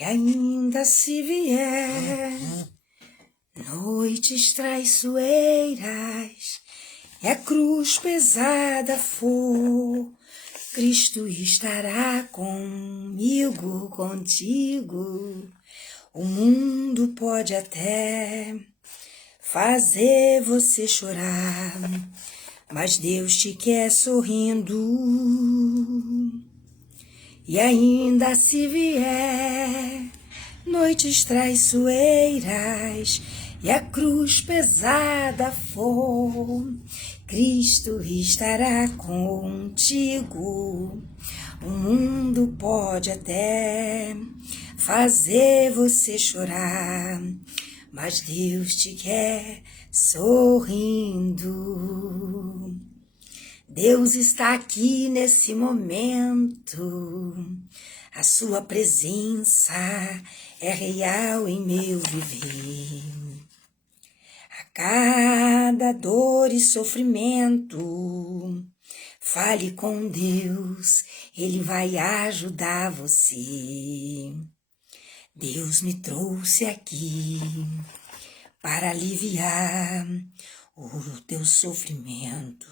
E ainda se vier noites traiçoeiras e a cruz pesada for, Cristo estará comigo, contigo. O mundo pode até fazer você chorar, mas Deus te quer sorrindo. E ainda se vier noites traiçoeiras e a cruz pesada for, Cristo estará contigo. O mundo pode até fazer você chorar, mas Deus te quer sorrindo. Deus está aqui nesse momento, a sua presença é real em meu viver. A cada dor e sofrimento, fale com Deus, Ele vai ajudar você. Deus me trouxe aqui para aliviar o teu sofrimento.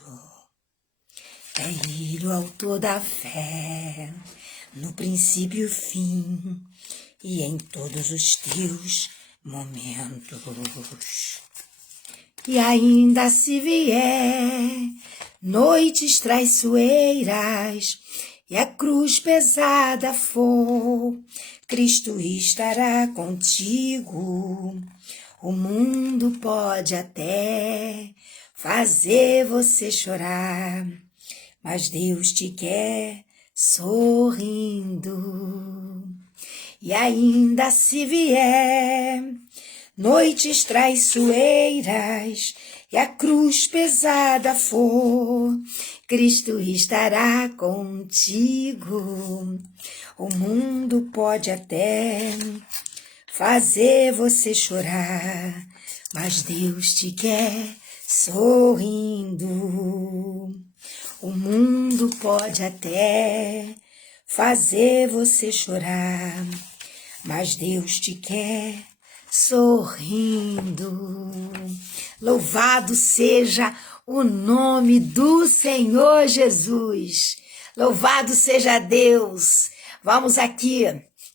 É Ele o autor da fé, no princípio e fim, e em todos os teus momentos. E ainda se vier noites traiçoeiras e a cruz pesada for, Cristo estará contigo. O mundo pode até fazer você chorar, mas Deus te quer sorrindo. E ainda se vier noites traiçoeiras e a cruz pesada for, Cristo estará contigo. O mundo pode até fazer você chorar, mas Deus te quer sorrindo. O mundo pode até fazer você chorar, mas Deus te quer sorrindo. Louvado seja o nome do Senhor Jesus. Louvado seja Deus. Vamos aqui.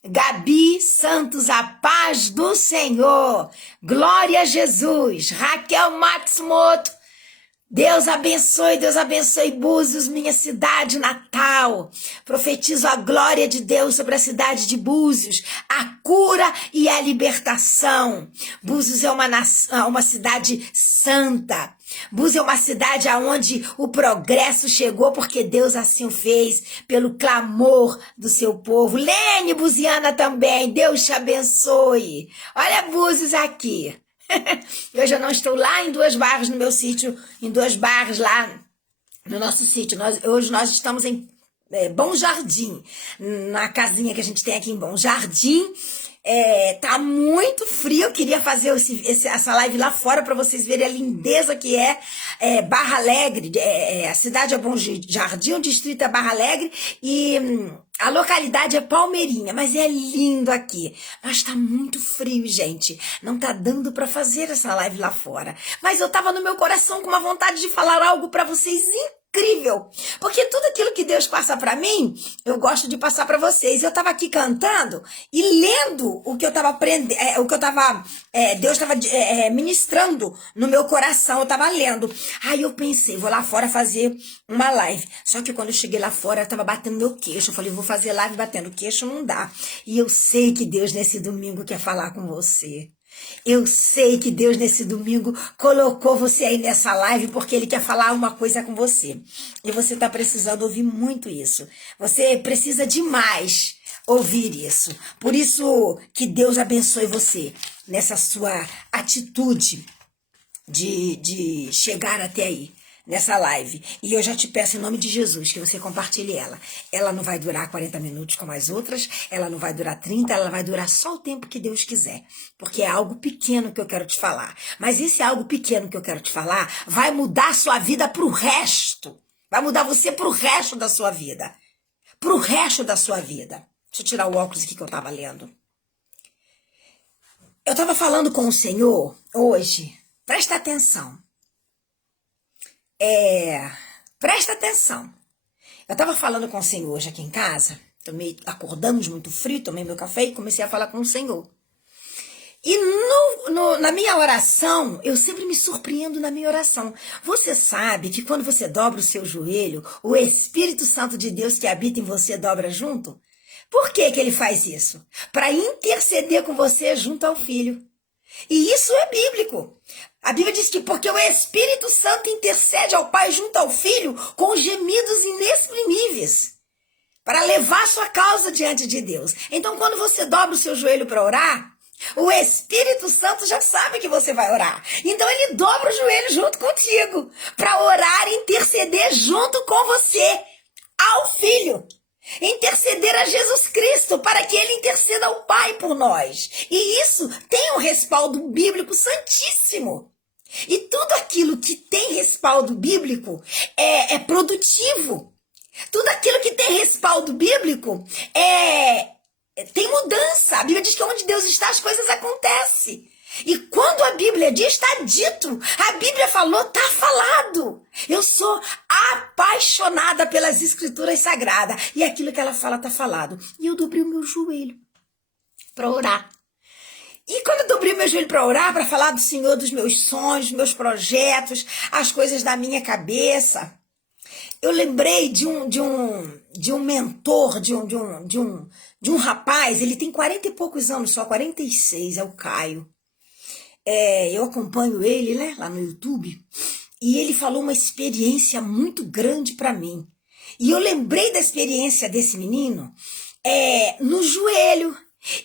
Gabi Santos, a paz do Senhor. Glória a Jesus. Raquel Matsumoto. Deus abençoe Búzios, minha cidade natal. Profetizo a glória de Deus sobre a cidade de Búzios, a cura e a libertação. Búzios é uma cidade santa. Búzios é uma cidade onde o progresso chegou porque Deus assim o fez, pelo clamor do seu povo. Lene Buziana também, Deus te abençoe. Olha Búzios aqui. Hoje eu não estou lá em Duas Barras, no meu sítio, em Duas Barras, lá no nosso sítio. Hoje nós estamos em Bom Jardim, na casinha que a gente tem aqui em Bom Jardim. Tá muito frio, eu queria fazer essa live lá fora para vocês verem a lindeza que é Barra Alegre. A cidade é Bom Jardim, o distrito é Barra Alegre e a localidade é Palmeirinha, mas é lindo aqui. Mas tá muito frio, gente. Não tá dando para fazer essa live lá fora. Mas eu tava no meu coração com uma vontade de falar algo para vocês incrível. Porque tudo aquilo que Deus passa para mim, eu gosto de passar para vocês. Eu tava aqui cantando e lendo o que eu tava aprendendo, Deus tava ministrando no meu coração. Eu tava lendo. Aí eu pensei, vou lá fora fazer uma live. Só que quando eu cheguei lá fora, eu tava batendo meu queixo. Eu falei, vou fazer live batendo queixo, não dá. E eu sei que Deus nesse domingo quer falar com você. Eu sei que Deus nesse domingo colocou você aí nessa live porque Ele quer falar uma coisa com você. E você está precisando ouvir muito isso. Você precisa demais ouvir isso. Por isso que Deus abençoe você nessa sua atitude de chegar até aí. Nessa live. E eu já te peço em nome de Jesus que você compartilhe ela. Ela não vai durar 40 minutos como as outras, ela não vai durar 30, ela vai durar só o tempo que Deus quiser. Porque é algo pequeno que eu quero te falar. Mas esse algo pequeno que eu quero te falar vai mudar a sua vida pro resto. Vai mudar você pro resto da sua vida. Pro resto da sua vida. Deixa eu tirar o óculos aqui que eu tava lendo. Eu estava falando com o Senhor hoje, presta atenção. Presta atenção. Eu estava falando com o Senhor hoje aqui em casa, acordamos muito frio, tomei meu café e comecei a falar com o Senhor. E na minha oração, eu sempre me surpreendo na minha oração. Você sabe que quando você dobra o seu joelho, o Espírito Santo de Deus que habita em você dobra junto? Por que ele faz isso? Para interceder com você junto ao Filho. E isso é bíblico. A Bíblia diz que porque o Espírito Santo intercede ao Pai junto ao Filho com gemidos inexprimíveis, para levar sua causa diante de Deus. Então, quando você dobra o seu joelho para orar, o Espírito Santo já sabe que você vai orar. Então, ele dobra o joelho junto contigo, para orar e interceder junto com você ao Filho. Interceder a Jesus Cristo para que ele interceda ao Pai por nós. E isso tem um respaldo bíblico santíssimo. E tudo aquilo que tem respaldo bíblico é produtivo. Tudo aquilo que tem respaldo bíblico tem mudança. A Bíblia diz que onde Deus está, as coisas acontecem. E quando a Bíblia diz, está dito. A Bíblia falou, está falado. Eu sou apaixonada pelas Escrituras Sagradas. E aquilo que ela fala está falado. E eu dobrei o meu joelho para orar. E quando eu dobrei o meu joelho para orar, para falar do Senhor, dos meus sonhos, dos meus projetos, as coisas da minha cabeça, eu lembrei de um mentor, de um rapaz, ele tem 40 e poucos anos, só 46, é o Caio. Eu acompanho ele, né, lá no YouTube, e ele falou uma experiência muito grande para mim. E eu lembrei da experiência desse menino no joelho.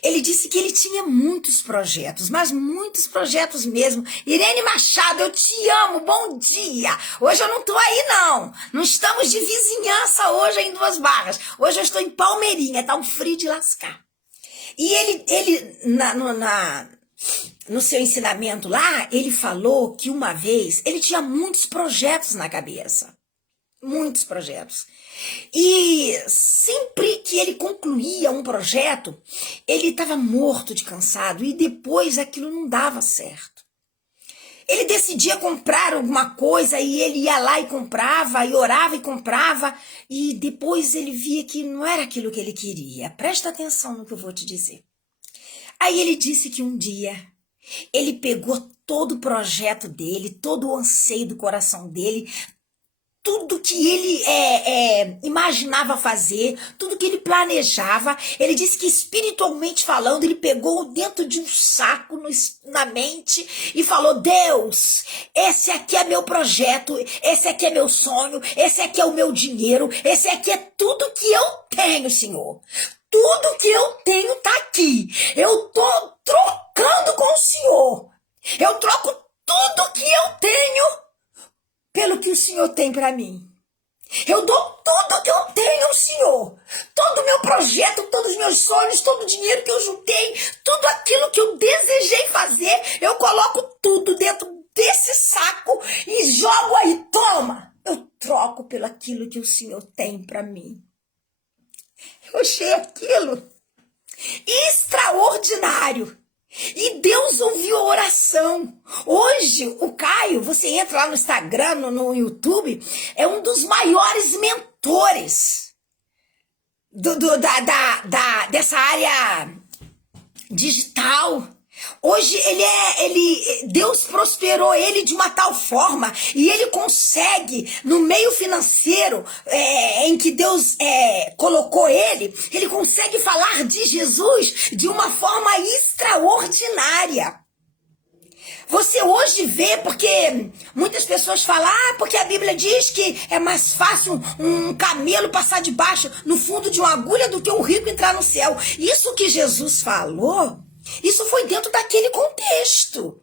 Ele disse que ele tinha muitos projetos, mas muitos projetos mesmo. Irene Machado, eu te amo, bom dia. Hoje eu não tô aí não, não estamos de vizinhança hoje em Duas Barras. Hoje eu estou em Palmeirinha, tá um frio de lascar. E ele no seu ensinamento lá, ele falou que uma vez ele tinha muitos projetos na cabeça. Muitos projetos. E sempre que ele concluía um projeto, ele estava morto de cansado e depois aquilo não dava certo. Ele decidia comprar alguma coisa e ele ia lá e comprava, e orava e comprava, e depois ele via que não era aquilo que ele queria. Presta atenção no que eu vou te dizer. Aí ele disse que um dia ele pegou todo o projeto dele, todo o anseio do coração dele, tudo que ele imaginava fazer, tudo que ele planejava. Ele disse que espiritualmente falando, ele pegou dentro de um saco na mente e falou: Deus, esse aqui é meu projeto, esse aqui é meu sonho, esse aqui é o meu dinheiro, esse aqui é tudo que eu tenho, Senhor. Tudo que eu tenho tá aqui. Eu tô trocando com o Senhor. Eu troco tudo que eu tenho pelo que o Senhor tem para mim. Eu dou tudo que eu tenho ao Senhor. Todo o meu projeto, todos os meus sonhos, todo o dinheiro que eu juntei, tudo aquilo que eu desejei fazer, eu coloco tudo dentro desse saco e jogo aí, toma. Eu troco pelo aquilo que o Senhor tem para mim. Eu achei aquilo extraordinário. E Deus ouviu a oração. Hoje, o Caio, você entra lá no Instagram, no YouTube, é um dos maiores mentores dessa área digital. Hoje Deus prosperou ele de uma tal forma e ele consegue, no meio financeiro em que Deus colocou ele consegue falar de Jesus de uma forma extraordinária. Você hoje vê, porque muitas pessoas falam, porque a Bíblia diz que é mais fácil um camelo passar debaixo, no fundo de uma agulha, do que um rico entrar no céu. Isso que Jesus falou, isso foi dentro daquele contexto.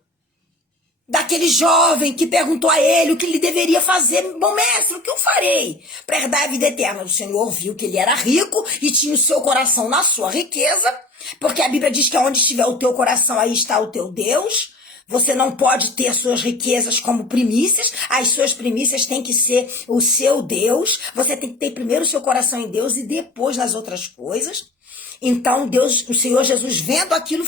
Daquele jovem que perguntou a ele o que ele deveria fazer. Bom mestre, o que eu farei para herdar a vida eterna? O Senhor viu que ele era rico e tinha o seu coração na sua riqueza, porque a Bíblia diz que onde estiver o teu coração, aí está o teu Deus. Você não pode ter suas riquezas como primícias, as suas primícias têm que ser o seu Deus. Você tem que ter primeiro o seu coração em Deus e depois nas outras coisas. Então Deus, o Senhor Jesus, vendo aquilo,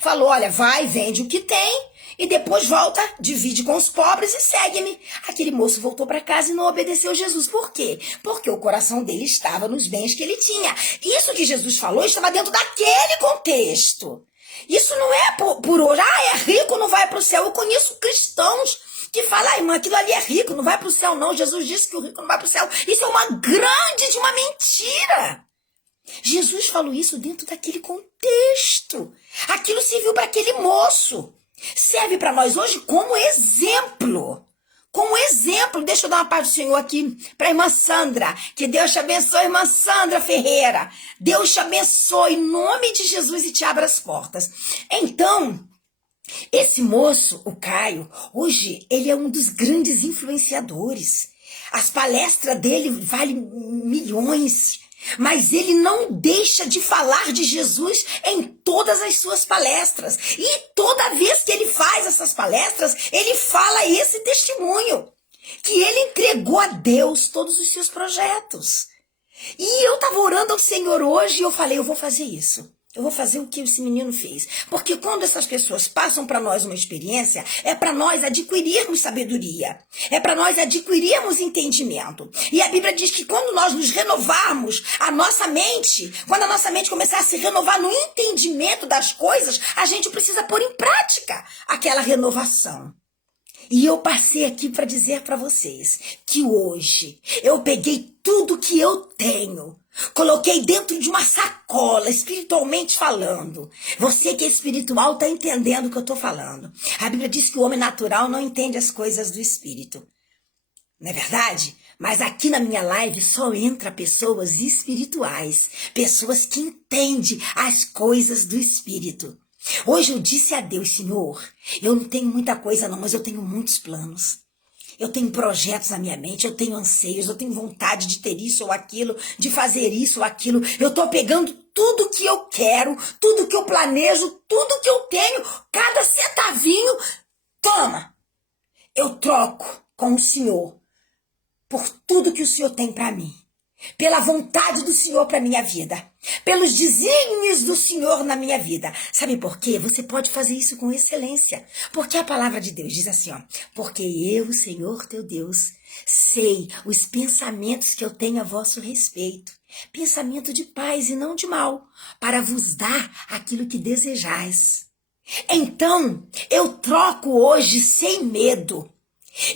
falou, olha, vai, vende o que tem e depois volta, divide com os pobres e segue-me. Aquele moço voltou para casa e não obedeceu Jesus. Por quê? Porque o coração dele estava nos bens que ele tinha. Isso que Jesus falou estava dentro daquele contexto. Isso não é por hoje. É rico, não vai para o céu. Eu conheço cristãos que falam, irmã, aquilo ali é rico, não vai para o céu não. Jesus disse que o rico não vai para o céu. Isso é uma grande de uma mentira. Jesus falou isso dentro daquele contexto. Aquilo serviu para aquele moço. Serve para nós hoje como exemplo. Como exemplo, deixa eu dar uma paz do Senhor aqui para a irmã Sandra. Que Deus te abençoe, irmã Sandra Ferreira. Deus te abençoe em nome de Jesus e te abra as portas. Então, esse moço, o Caio, hoje ele é um dos grandes influenciadores. As palestras dele valem milhões. Mas ele não deixa de falar de Jesus em todas as suas palestras. E toda vez que ele faz essas palestras, ele fala esse testemunho. Que ele entregou a Deus todos os seus projetos. E eu estava orando ao Senhor hoje e eu falei, eu vou fazer isso. Eu vou fazer o que esse menino fez. Porque quando essas pessoas passam para nós uma experiência, é para nós adquirirmos sabedoria. É para nós adquirirmos entendimento. E a Bíblia diz que quando nós nos renovarmos a nossa mente, quando a nossa mente começar a se renovar no entendimento das coisas, a gente precisa pôr em prática aquela renovação. E eu passei aqui para dizer para vocês que hoje eu peguei tudo que eu tenho, coloquei dentro de uma sacola, espiritualmente falando. Você que é espiritual está entendendo o que eu estou falando. A Bíblia diz que o homem natural não entende as coisas do espírito. Não é verdade? Mas aqui na minha live só entra pessoas espirituais, pessoas que entendem as coisas do espírito. Hoje eu disse a Deus, Senhor, eu não tenho muita coisa não, mas eu tenho muitos planos. Eu tenho projetos na minha mente, eu tenho anseios, eu tenho vontade de ter isso ou aquilo, de fazer isso ou aquilo. Eu estou pegando tudo que eu quero, tudo que eu planejo, tudo que eu tenho, cada centavinho, toma. Eu troco com o Senhor por tudo que o Senhor tem para mim. Pela vontade do Senhor para minha vida, pelos desígnios do Senhor na minha vida. Sabe por quê? Você pode fazer isso com excelência. Porque a palavra de Deus diz assim, ó, porque eu, Senhor teu Deus, sei os pensamentos que eu tenho a vosso respeito, pensamento de paz e não de mal, para vos dar aquilo que desejais. Então, eu troco hoje sem medo.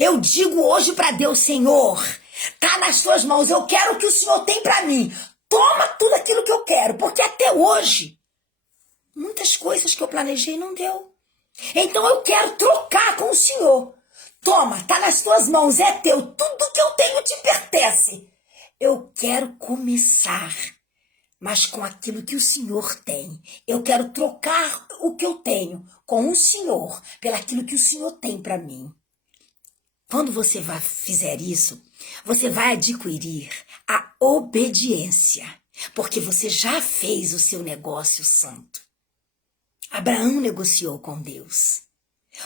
Eu digo hoje para Deus, Senhor, tá nas tuas mãos, eu quero o que o Senhor tem para mim. Toma tudo aquilo que eu quero, porque até hoje, muitas coisas que eu planejei não deu. Então eu quero trocar com o Senhor. Toma, tá nas tuas mãos, é teu, tudo que eu tenho te pertence. Eu quero começar, mas com aquilo que o Senhor tem. Eu quero trocar o que eu tenho com o Senhor, pelaquilo que o Senhor tem para mim. Quando você fizer isso, você vai adquirir a obediência, porque você já fez o seu negócio santo. Abraão negociou com Deus.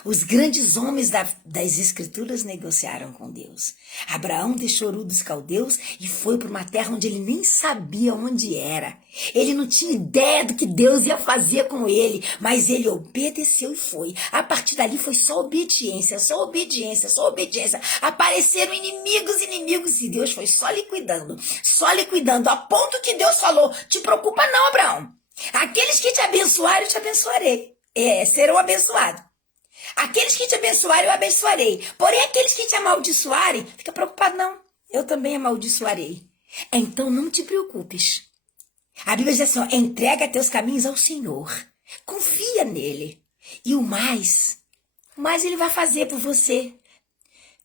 Os grandes homens das Escrituras negociaram com Deus. Abraão deixou Ur dos Caldeus e foi para uma terra onde ele nem sabia onde era. Ele não tinha ideia do que Deus ia fazer com ele, mas ele obedeceu e foi. A partir dali foi só obediência, só obediência, só obediência. Apareceram inimigos e Deus foi só liquidando, a ponto que Deus falou, te preocupa não, Abraão. Aqueles que te abençoarem, eu te abençoarei. Serão abençoados. Aqueles que te abençoarem, eu abençoarei. Porém, aqueles que te amaldiçoarem, fica preocupado não. Eu também amaldiçoarei. Então, não te preocupes. A Bíblia diz assim, ó, entrega teus caminhos ao Senhor. Confia nele. E o mais ele vai fazer por você.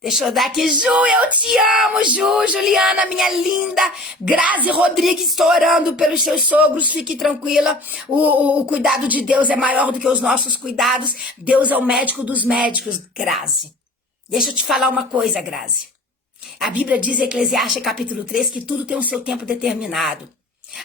Deixa eu dar aqui, Ju, eu te amo, Ju, Juliana, minha linda. Grazi Rodrigues, estou orando pelos seus sogros, fique tranquila. O cuidado de Deus é maior do que os nossos cuidados. Deus é o médico dos médicos, Grazi. Deixa eu te falar uma coisa, Grazi. A Bíblia diz em Eclesiastes capítulo 3 que tudo tem o seu tempo determinado.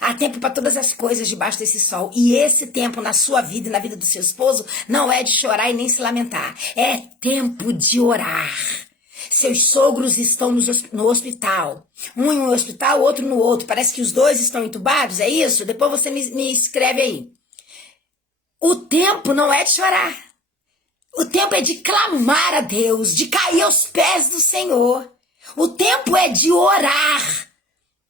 Há tempo para todas as coisas debaixo desse sol. E esse tempo na sua vida e na vida do seu esposo não é de chorar e nem se lamentar. É tempo de orar. Seus sogros estão no hospital. Um em um hospital, outro no outro. Parece que os dois estão entubados, é isso? Depois você me escreve aí. O tempo não é de chorar. O tempo é de clamar a Deus, de cair aos pés do Senhor. O tempo é de orar.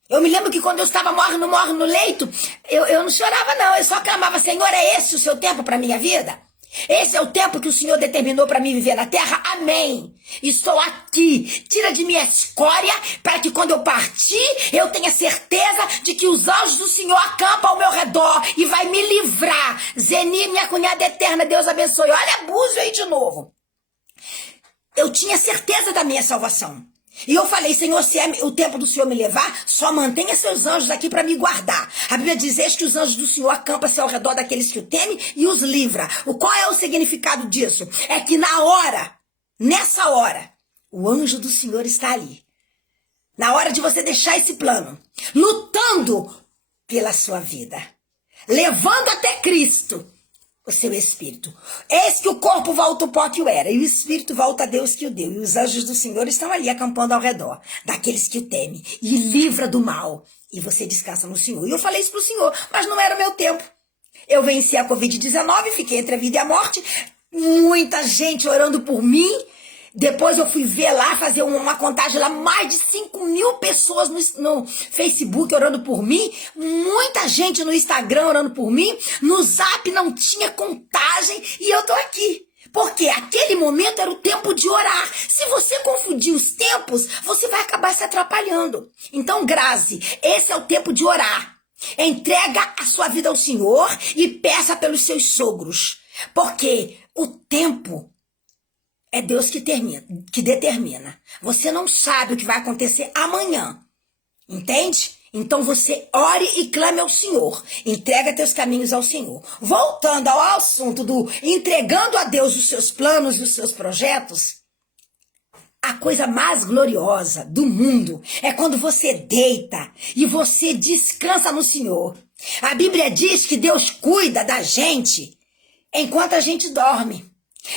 Eu me lembro que quando eu estava morrendo no leito, eu não chorava não, eu só clamava: Senhor, é esse o seu tempo para a minha vida? Esse é o tempo que o Senhor determinou para mim viver na terra? Amém. Estou aqui. Tira de mim a escória para que quando eu partir, eu tenha certeza de que os anjos do Senhor acampam ao meu redor e vai me livrar. Zeni, minha cunhada eterna, Deus abençoe. Olha Búzio aí de novo. Eu tinha certeza da minha salvação. E eu falei: Senhor, se é o tempo do Senhor me levar, só mantenha seus anjos aqui para me guardar. A Bíblia diz: eis que os anjos do Senhor acampam-se ao redor daqueles que o temem e os livra. Qual é o significado disso? É que nessa hora, o anjo do Senhor está ali. Na hora de você deixar esse plano, lutando pela sua vida, levando até Cristo o seu espírito. Eis que o corpo volta ao pó que o era, e o espírito volta a Deus que o deu. E os anjos do Senhor estão ali acampando ao redor daqueles que o temem, e livra do mal. E você descansa no Senhor. E eu falei isso pro Senhor, mas não era o meu tempo. Eu venci a Covid-19, fiquei entre a vida e a morte. Muita gente orando por mim. Depois eu fui ver lá, fazer uma contagem lá, mais de 5.000 pessoas no Facebook orando por mim, muita gente no Instagram orando por mim, no Zap não tinha contagem e eu tô aqui. Porque aquele momento era o tempo de orar. Se você confundir os tempos, você vai acabar se atrapalhando. Então, Grazi, esse é o tempo de orar. Entrega a sua vida ao Senhor e peça pelos seus sogros. Porque o tempo é Deus que determina. Você não sabe o que vai acontecer amanhã. Entende? Então você ore e clame ao Senhor. Entrega teus caminhos ao Senhor. Voltando ao assunto do entregando a Deus os seus planos e os seus projetos, a coisa mais gloriosa do mundo é quando você deita e você descansa no Senhor. A Bíblia diz que Deus cuida da gente enquanto a gente dorme.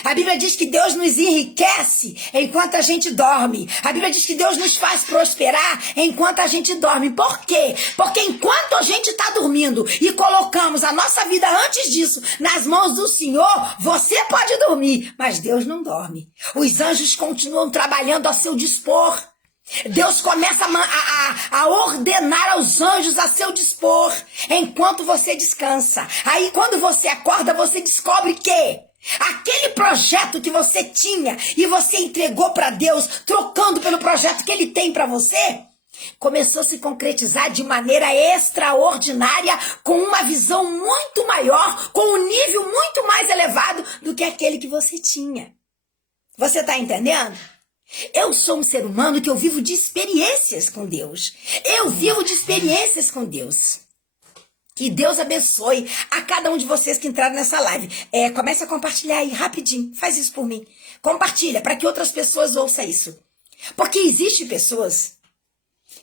A Bíblia diz que Deus nos enriquece enquanto a gente dorme. A Bíblia diz que Deus nos faz prosperar enquanto a gente dorme. Por quê? Porque enquanto a gente está dormindo e colocamos a nossa vida antes disso nas mãos do Senhor, você pode dormir, mas Deus não dorme. Os anjos continuam trabalhando a seu dispor. Deus começa a ordenar aos anjos a seu dispor enquanto você descansa. Aí quando você acorda, você descobre que aquele projeto que você tinha e você entregou para Deus, trocando pelo projeto que Ele tem para você, começou a se concretizar de maneira extraordinária, com uma visão muito maior, com um nível muito mais elevado do que aquele que você tinha. Você está entendendo? Eu sou um ser humano que eu vivo de experiências com Deus. Eu vivo de experiências com Deus. Que Deus abençoe a cada um de vocês que entraram nessa live. Começa a compartilhar aí rapidinho. Faz isso por mim. Compartilha para que outras pessoas ouçam isso. Porque existem pessoas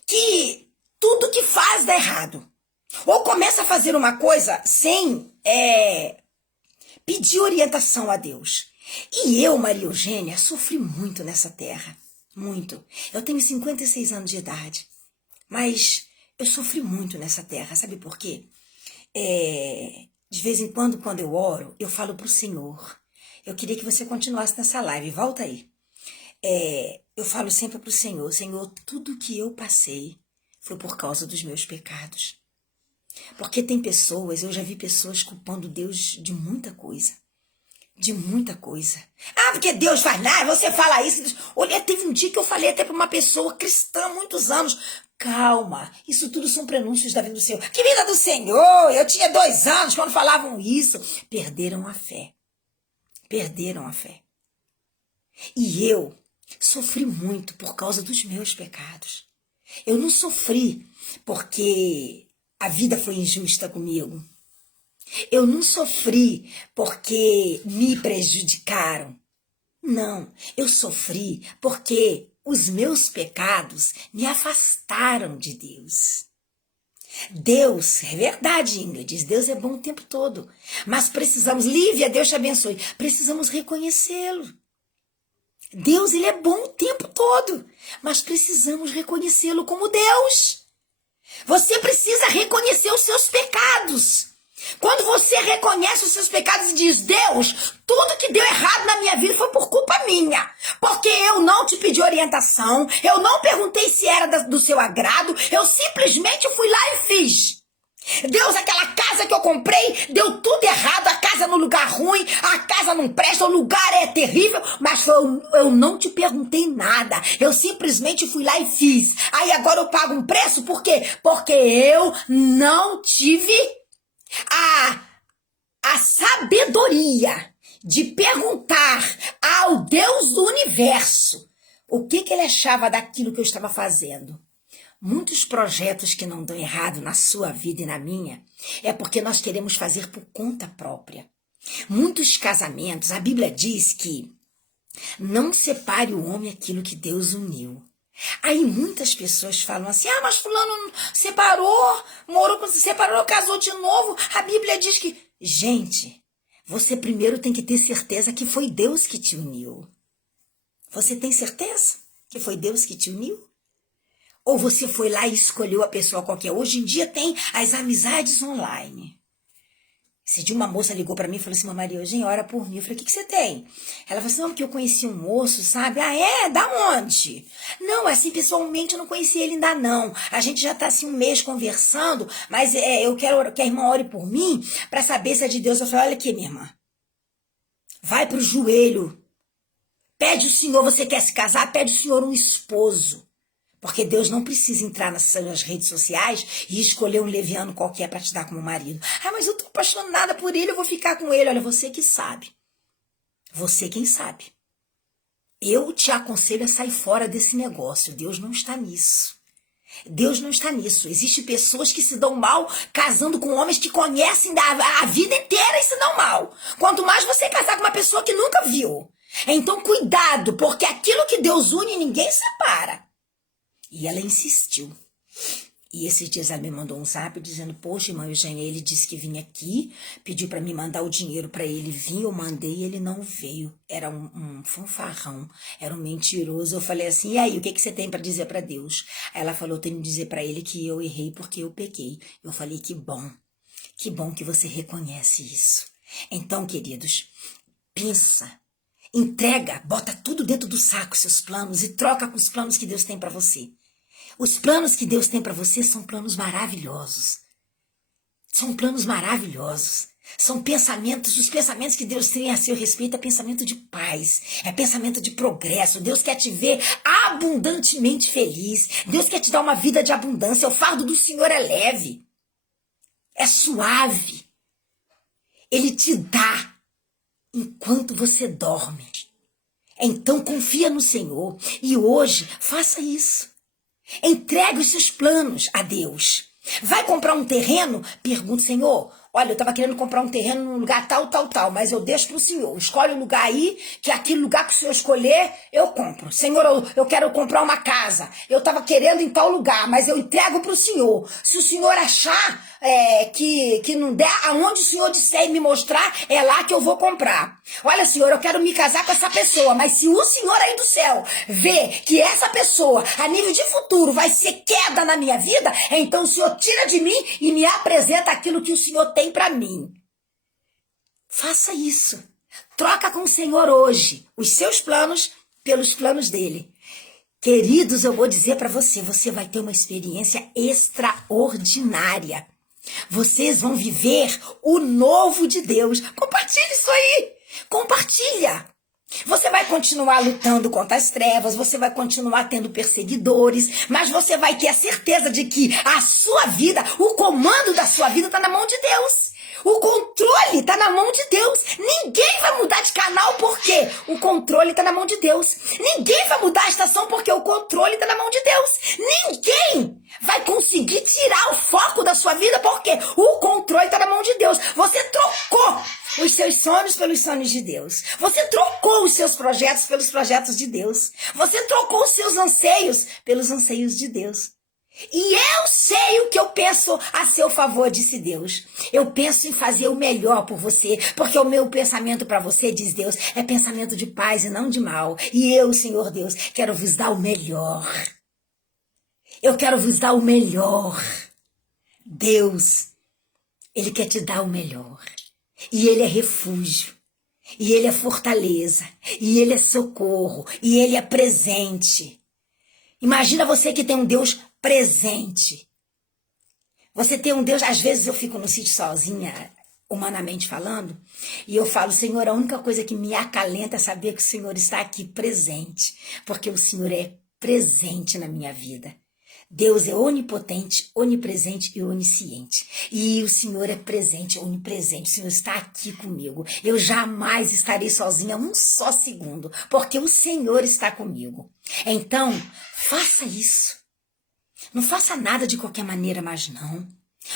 que tudo que faz dá errado. Ou começa a fazer uma coisa sem pedir orientação a Deus. E eu, Maria Eugênia, sofri muito nessa terra. Muito. Eu tenho 56 anos de idade. Mas eu sofri muito nessa terra. Sabe por quê? De vez em quando eu oro, eu falo pro Senhor. Eu queria que você continuasse nessa live. Volta aí. Eu falo sempre pro Senhor: Senhor, tudo que eu passei foi por causa dos meus pecados. Porque tem pessoas, eu já vi pessoas culpando Deus de muita coisa. De muita coisa. Ah, porque Deus faz nada, você fala isso. Olha, teve um dia que eu falei até para uma pessoa cristã há muitos anos: calma, isso tudo são prenúncios da vinda do Senhor. Que vinda do Senhor? Eu tinha 2 anos quando falavam isso. Perderam a fé. Perderam a fé. E eu sofri muito por causa dos meus pecados. Eu não sofri porque a vida foi injusta comigo. Eu não sofri porque me prejudicaram. Não, eu sofri porque os meus pecados me afastaram de Deus. Deus, é verdade, Ingrid, Deus é bom o tempo todo. Mas precisamos, Lívia, Deus te abençoe, precisamos reconhecê-lo. Deus, ele é bom o tempo todo, mas precisamos reconhecê-lo como Deus. Você precisa reconhecer os seus pecados. Quando você reconhece os seus pecados e diz, Deus, tudo que deu errado na minha vida foi por culpa minha, porque eu não te pedi orientação, eu não perguntei se era do seu agrado, eu simplesmente fui lá e fiz. Deus, aquela casa que eu comprei, deu tudo errado, a casa no lugar ruim, a casa não presta, o lugar é terrível, mas eu não te perguntei nada, eu simplesmente fui lá e fiz. Aí agora eu pago um preço, por quê? Porque eu não tive a sabedoria de perguntar ao Deus do universo o que ele achava daquilo que eu estava fazendo. Muitos projetos que não dão errado na sua vida e na minha é porque nós queremos fazer por conta própria. Muitos casamentos, a Bíblia diz que não separe o homem aquilo que Deus uniu. Aí muitas pessoas falam assim, mas fulano separou, separou, casou de novo. A Bíblia diz que... Gente, você primeiro tem que ter certeza que foi Deus que te uniu. Você tem certeza que foi Deus que te uniu? Ou você foi lá e escolheu a pessoa qualquer? Hoje em dia tem as amizades online. Esse dia uma moça ligou pra mim e falou assim, Maria Eugênia, ora por mim. Eu falei, o que você tem? Ela falou assim, não, porque eu conheci um moço, sabe? Ah, é? Da onde? Não, assim, pessoalmente eu não conheci ele ainda não. A gente já tá assim um mês conversando, mas eu quero que a irmã ore por mim pra saber se é de Deus. Eu falei, olha aqui, minha irmã. Vai pro joelho. Pede o Senhor, você quer se casar? Pede o Senhor um esposo. Porque Deus não precisa entrar nas redes sociais e escolher um leviano qualquer para te dar como marido. Ah, mas eu tô apaixonada por ele, eu vou ficar com ele. Olha, você que sabe. Você quem sabe. Eu te aconselho a sair fora desse negócio. Deus não está nisso. Deus não está nisso. Existem pessoas que se dão mal casando com homens que conhecem a vida inteira e se dão mal. Quanto mais você casar com uma pessoa que nunca viu. Então cuidado, porque aquilo que Deus une ninguém separa. E ela insistiu. E esses dias ela me mandou um zap dizendo, poxa, irmã Eugênia, ele disse que vinha aqui, pediu para me mandar o dinheiro para ele vir, eu mandei e ele não veio. Era um fanfarrão, era um mentiroso. Eu falei assim, e aí, o que você tem para dizer para Deus? Aí ela falou, eu tenho que dizer para ele que eu errei porque eu pequei. Eu falei, que bom que você reconhece isso. Então, queridos, pensa. Entrega, bota tudo dentro do saco, seus planos, e troca com os planos que Deus tem para você. Os planos que Deus tem para você são planos maravilhosos. São planos maravilhosos. São pensamentos, os pensamentos que Deus tem a seu respeito é pensamento de paz, é pensamento de progresso. Deus quer te ver abundantemente feliz. Deus quer te dar uma vida de abundância. O fardo do Senhor é leve, é suave. Ele te dá enquanto você dorme. Então confia no Senhor e hoje faça isso. Entregue os seus planos a Deus. Vai comprar um terreno? Pergunta, Senhor, olha, eu estava querendo comprar um terreno num lugar tal, mas eu deixo para o Senhor. Escolhe um lugar aí, que aquele lugar que o Senhor escolher, eu compro. Senhor, eu quero comprar uma casa. Eu estava querendo em tal lugar, mas eu entrego para o Senhor. Se o Senhor achar que não der, aonde o Senhor disser e me mostrar, é lá que eu vou comprar. Olha, Senhor, eu quero me casar com essa pessoa, mas se o Senhor aí do céu vê que essa pessoa, a nível de futuro, vai ser queda na minha vida, então o Senhor tira de mim e me apresenta aquilo que o Senhor tem para mim. Faça isso. Troca com o Senhor hoje os seus planos pelos planos dele. Queridos, eu vou dizer para você, você vai ter uma experiência extraordinária. Vocês vão viver o novo de Deus. Compartilhe isso aí. Compartilha. Você vai continuar lutando contra as trevas, você vai continuar tendo perseguidores, mas você vai ter a certeza de que a sua vida, o comando da sua vida está na mão de Deus. O controle está na mão de Deus. Ninguém vai mudar de canal porque o controle está na mão de Deus. Ninguém vai mudar a estação porque o controle está na mão de Deus. Ninguém vai conseguir tirar o foco da sua vida porque o controle está na mão de Deus. Você trocou os seus sonhos pelos sonhos de Deus. Você trocou os seus projetos pelos projetos de Deus. Você trocou os seus anseios pelos anseios de Deus. E eu sei o que eu penso a seu favor, disse Deus. Eu penso em fazer o melhor por você, porque o meu pensamento para você, diz Deus, é pensamento de paz e não de mal. E eu, Senhor Deus, quero vos dar o melhor. Eu quero vos dar o melhor. Deus, Ele quer te dar o melhor. E Ele é refúgio. E Ele é fortaleza. E Ele é socorro. E Ele é presente. Imagina você que tem um Deus presente. Você tem um Deus, às vezes eu fico no sítio sozinha, humanamente falando, e eu falo, Senhor, a única coisa que me acalenta é saber que o Senhor está aqui presente, porque o Senhor é presente na minha vida. Deus é onipotente, onipresente e onisciente. E o Senhor é presente, onipresente. O Senhor está aqui comigo. Eu jamais estarei sozinha um só segundo, porque o Senhor está comigo. Então, faça isso. Não faça nada de qualquer maneira, mas não.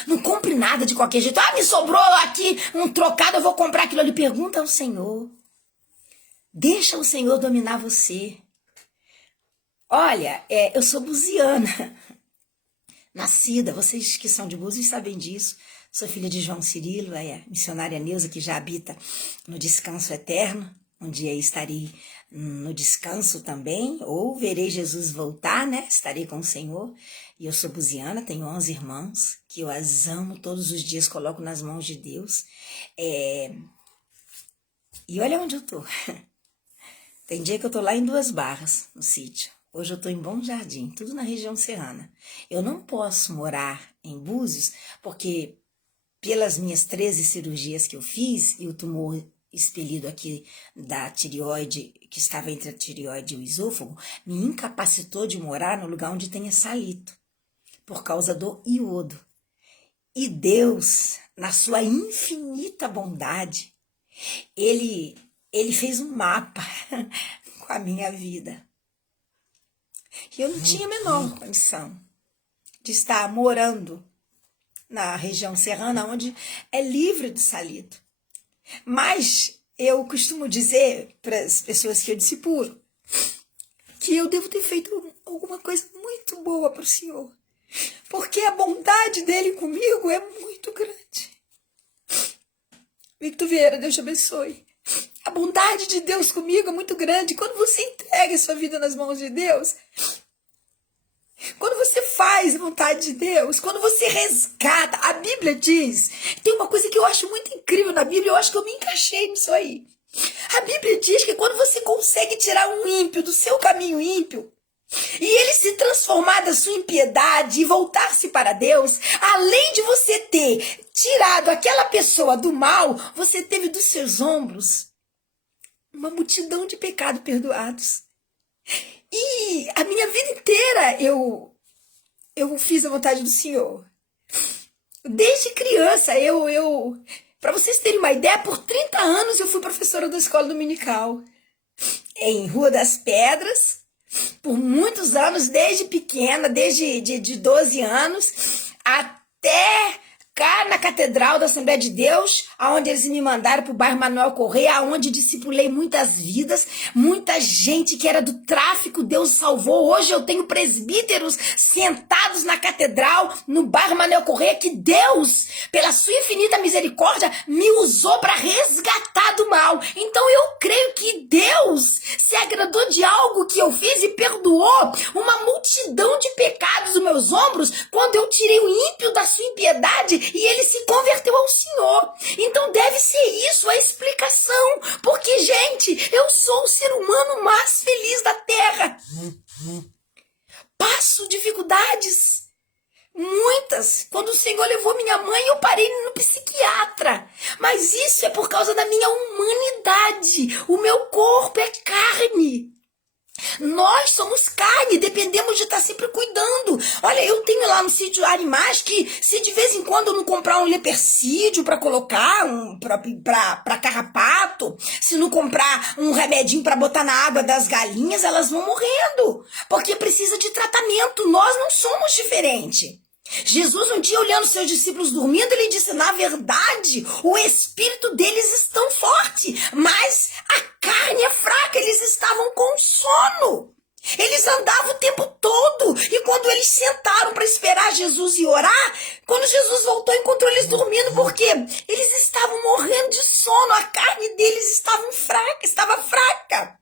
Não compre nada de qualquer jeito. Me sobrou aqui um trocado, eu vou comprar aquilo ali. Pergunta ao Senhor. Deixa o Senhor dominar você. Olha, eu sou buziana. Nascida, vocês que são de Búzios sabem disso. Sou filha de João Cirilo, missionária Neuza, que já habita no descanso eterno. Um dia estarei no descanso também, ou verei Jesus voltar, né? Estarei com o Senhor. E eu sou buziana, tenho 11 irmãos, que eu as amo todos os dias, coloco nas mãos de Deus. E olha onde eu tô. Tem dia que eu tô lá em Duas Barras, no sítio. Hoje eu tô em Bom Jardim, tudo na região serrana. Eu não posso morar em Búzios, porque pelas minhas 13 cirurgias que eu fiz, e o tumor expelido aqui da tireoide, que estava entre a tireoide e o esôfago, me incapacitou de morar no lugar onde tenha salito, por causa do iodo. E Deus, na sua infinita bondade, Ele fez um mapa com a minha vida. E eu não tinha a menor condição de estar morando na região serrana, onde é livre do salito. Mas eu costumo dizer para as pessoas que eu discipulo que eu devo ter feito alguma coisa muito boa para o Senhor, porque a bondade dele comigo é muito grande. Victor Vieira, Deus te abençoe. A bondade de Deus comigo é muito grande. Quando você entrega a sua vida nas mãos de Deus, quando você faz a vontade de Deus, quando você resgata, a Bíblia diz, tem uma coisa que eu acho muito incrível na Bíblia, eu acho que eu me encaixei nisso aí. A Bíblia diz que quando você consegue tirar um ímpio do seu caminho ímpio, e ele se transformar da sua impiedade e voltar-se para Deus, além de você ter tirado aquela pessoa do mal, você teve dos seus ombros uma multidão de pecados perdoados. E a minha vida inteira eu fiz a vontade do Senhor. Desde criança, para vocês terem uma ideia, por 30 anos eu fui professora da escola dominical. Em Rua das Pedras, por muitos anos, desde pequena, desde de 12 anos, até cá na Catedral da Assembleia de Deus, aonde eles me mandaram para o bairro Manuel Correia, aonde discipulei muitas vidas, muita gente que era do tráfico, Deus salvou. Hoje eu tenho presbíteros sentados na catedral, no bairro Manuel Correia, que Deus, pela sua infinita misericórdia, me usou para resgatar do mal. Então eu creio que Deus se agradou de algo que eu fiz e perdoou uma multidão de pecados dos meus ombros quando eu tirei o ímpio da sua impiedade e ele se converteu ao Senhor. Então deve ser isso a explicação, porque, gente, eu sou o ser humano mais feliz da Terra. Passo dificuldades, muitas. Quando o Senhor levou minha mãe, eu parei no psiquiatra. Mas isso é por causa da minha humanidade. O meu corpo é carne. Nós somos carne, dependemos de estar sempre cuidando. Olha, eu tenho lá no sítio animais que, se de vez em quando eu não comprar um lepercídio para colocar, para carrapato, se não comprar um remedinho para botar na água das galinhas, elas vão morrendo, porque precisa de tratamento. Nós não somos diferentes. Jesus, um dia, olhando seus discípulos dormindo, ele disse: na verdade, o espírito deles estão forte, mas a carne é fraca, eles estavam com sono. Eles andavam o tempo todo. E quando eles sentaram para esperar Jesus e orar, quando Jesus voltou, encontrou eles dormindo, porque eles estavam morrendo de sono, a carne deles estava fraca.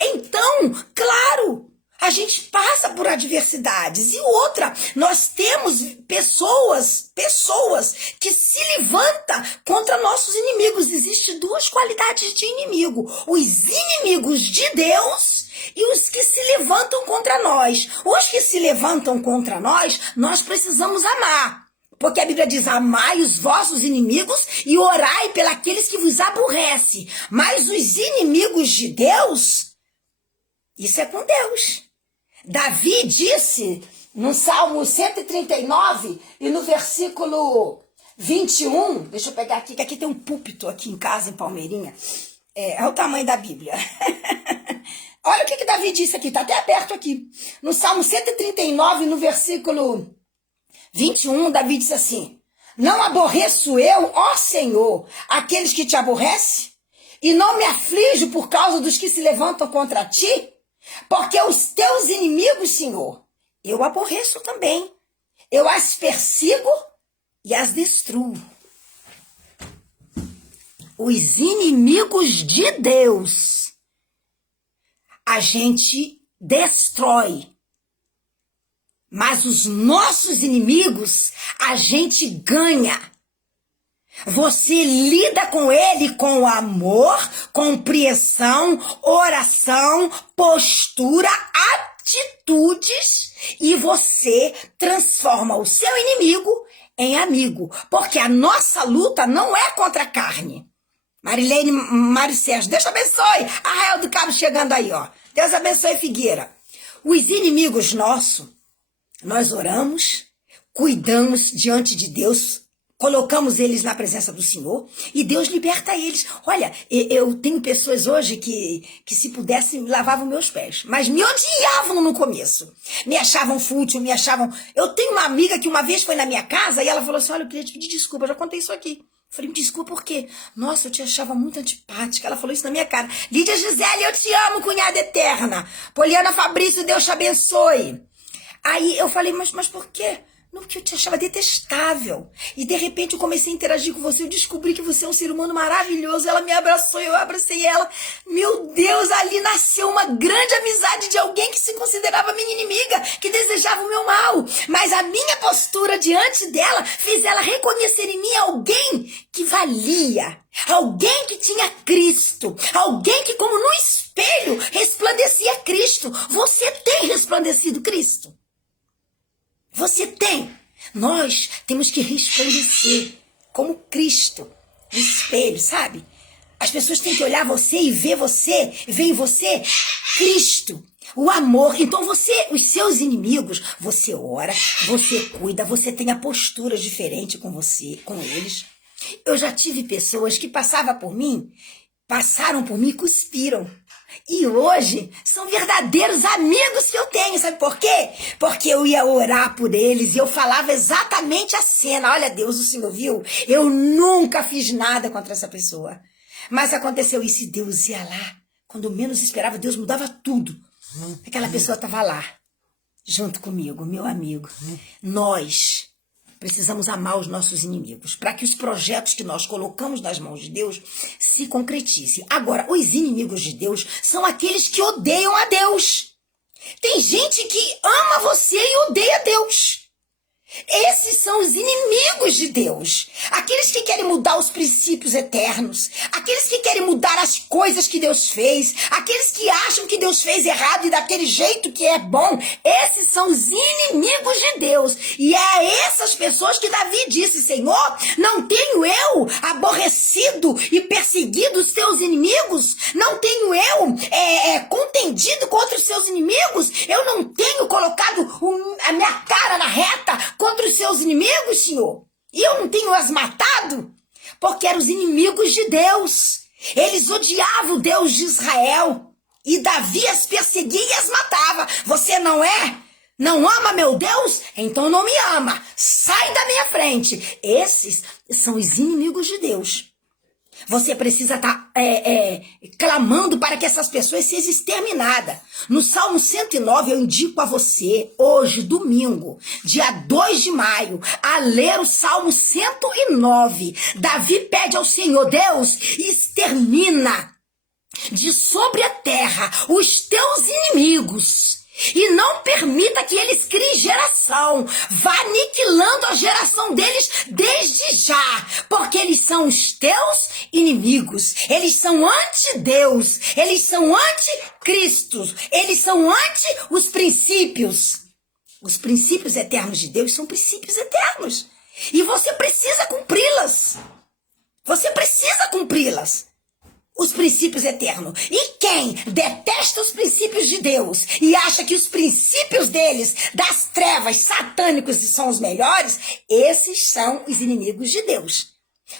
Então, claro, a gente passa por adversidades. E outra, nós temos pessoas que se levantam contra nossos inimigos. Existem duas qualidades de inimigo: os inimigos de Deus e os que se levantam contra nós. Os que se levantam contra nós precisamos amar. Porque a Bíblia diz: amai os vossos inimigos e orai pelos que vos aborrecem. Mas os inimigos de Deus, isso é com Deus. Davi disse no Salmo 139 e no versículo 21, deixa eu pegar aqui, que aqui tem um púlpito aqui em casa, em Palmeirinha. É o tamanho da Bíblia. Olha o que Davi disse aqui, está até aberto aqui. No Salmo 139, no versículo 21, Davi disse assim: não aborreço eu, ó Senhor, aqueles que te aborrecem, e não me aflijo por causa dos que se levantam contra ti, porque os teus inimigos, Senhor, eu aborreço também. Eu as persigo e as destruo. Os inimigos de Deus, a gente destrói. Mas os nossos inimigos, a gente ganha. Você lida com ele com amor, compreensão, oração, postura, atitudes, e você transforma o seu inimigo em amigo. Porque a nossa luta não é contra a carne. Marilene, Mário Sérgio, Deus abençoe. Arraial do Cabo chegando aí, ó. Deus abençoe, Figueira. Os inimigos nossos, nós oramos, cuidamos diante de Deus, colocamos eles na presença do Senhor e Deus liberta eles. Olha, eu tenho pessoas hoje que se pudessem, lavavam meus pés, mas me odiavam no começo. Me achavam fútil, me achavam... Eu tenho uma amiga que uma vez foi na minha casa e ela falou assim: olha, eu queria te pedir desculpa, eu já contei isso aqui. Eu falei: me desculpa por quê? Nossa, eu te achava muito antipática. Ela falou isso na minha cara. Lídia Gisele, eu te amo, cunhada eterna. Poliana Fabrício, Deus te abençoe. Aí eu falei: mas por quê? Não, porque eu te achava detestável. E de repente eu comecei a interagir com você, eu descobri que você é um ser humano maravilhoso. Ela me abraçou, eu abracei ela. Meu Deus, ali nasceu uma grande amizade de alguém que se considerava minha inimiga, que desejava o meu mal. Mas a minha postura diante dela fez ela reconhecer em mim alguém que valia. Alguém que tinha Cristo. Alguém que, como no espelho, resplandecia Cristo. Você tem resplandecido Cristo? Você tem. Nós temos que resplandecer como Cristo no espelho, sabe? As pessoas têm que olhar você e ver em você Cristo, o amor. Então você, os seus inimigos, você ora, você cuida, você tem a postura diferente com você, com eles. Eu já tive pessoas que passaram por mim e cuspiram. E hoje são verdadeiros amigos que eu tenho, sabe por quê? Porque eu ia orar por eles e eu falava exatamente a cena. Olha, Deus, o Senhor viu? Eu nunca fiz nada contra essa pessoa. Mas aconteceu isso e Deus ia lá. Quando eu menos esperava, Deus mudava tudo. Aquela pessoa estava lá, junto comigo, meu amigo. Nós precisamos amar os nossos inimigos, para que os projetos que nós colocamos nas mãos de Deus se concretizem. Agora, os inimigos de Deus são aqueles que odeiam a Deus. Tem gente que ama você e odeia Deus. Esses são os inimigos de Deus. Aqueles que querem mudar os princípios eternos. Aqueles que querem mudar as coisas que Deus fez. Aqueles que acham que Deus fez errado e daquele jeito que é bom. Esses são os inimigos de Deus. E é a essas pessoas que Davi disse: Senhor, não tenho eu aborrecido e perseguido os teus inimigos? Não tenho eu contendido contra os seus inimigos? Eu não tenho colocado a minha cara na reta contra os seus inimigos, Senhor? E eu não tenho as matado? Porque eram os inimigos de Deus. Eles odiavam o Deus de Israel. E Davi as perseguia e as matava. Você não é? Não ama meu Deus? Então não me ama. Sai da minha frente. Esses são os inimigos de Deus. Você precisa estar clamando para que essas pessoas sejam exterminadas. No Salmo 109, eu indico a você, hoje, domingo, dia 2 de maio, a ler o Salmo 109. Davi pede ao Senhor, Deus, extermina de sobre a terra os teus inimigos. E não permita que eles criem geração. Vá aniquilando a geração deles desde já. Porque eles são os teus inimigos. Eles são anti-Deus. Eles são anti-Cristo. Eles são anti os princípios. Os princípios eternos de Deus são princípios eternos. E você precisa cumpri-las. Você precisa cumpri-las. Os princípios eternos. E quem detesta os princípios de Deus e acha que os princípios deles, das trevas, satânicos, são os melhores, esses são os inimigos de Deus.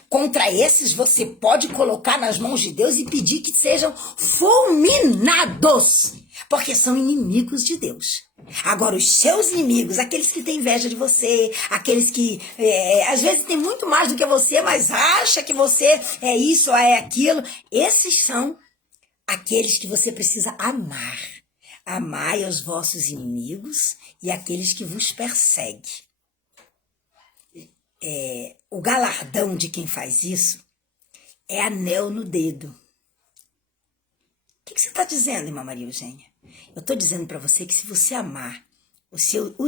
Contra esses você pode colocar nas mãos de Deus e pedir que sejam fulminados, porque são inimigos de Deus. Agora, os seus inimigos, aqueles que têm inveja de você, aqueles que às vezes têm muito mais do que você, mas acha que você é isso ou é aquilo, esses são aqueles que você precisa amar. Amai os vossos inimigos e aqueles que vos perseguem. O galardão de quem faz isso é anel no dedo. O que você está dizendo, irmã Maria Eugênia? Eu estou dizendo para você que se você amar os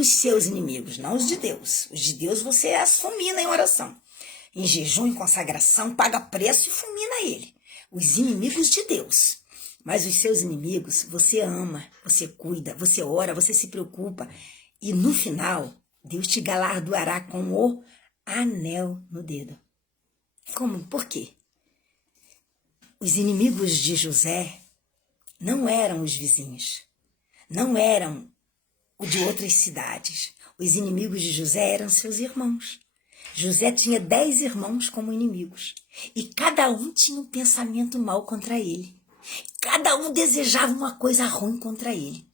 seus inimigos, não os de Deus, os de Deus você as fulmina em oração, em jejum, em consagração, paga preço e fulmina ele. Os inimigos de Deus. Mas os seus inimigos, você ama, você cuida, você ora, você se preocupa. E no final, Deus te galardoará com o anel no dedo. Como? Por quê? Os inimigos de José não eram os vizinhos, não eram o de outras cidades. Os inimigos de José eram seus irmãos. José tinha 10 irmãos como inimigos. E cada um tinha um pensamento mau contra ele. Cada um desejava uma coisa ruim contra ele.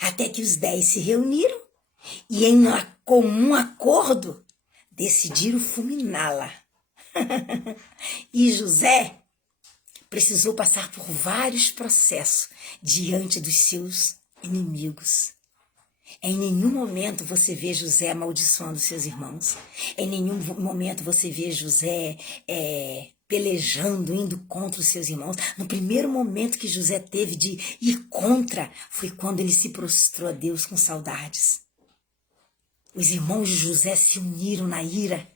Até que os 10 se reuniram e em comum acordo decidiram fulminá-la. E José precisou passar por vários processos diante dos seus inimigos. Em nenhum momento você vê José amaldiçoando seus irmãos. Em nenhum momento você vê José pelejando, indo contra os seus irmãos. No primeiro momento que José teve de ir contra, foi quando ele se prostrou a Deus com saudades. Os irmãos de José se uniram na ira.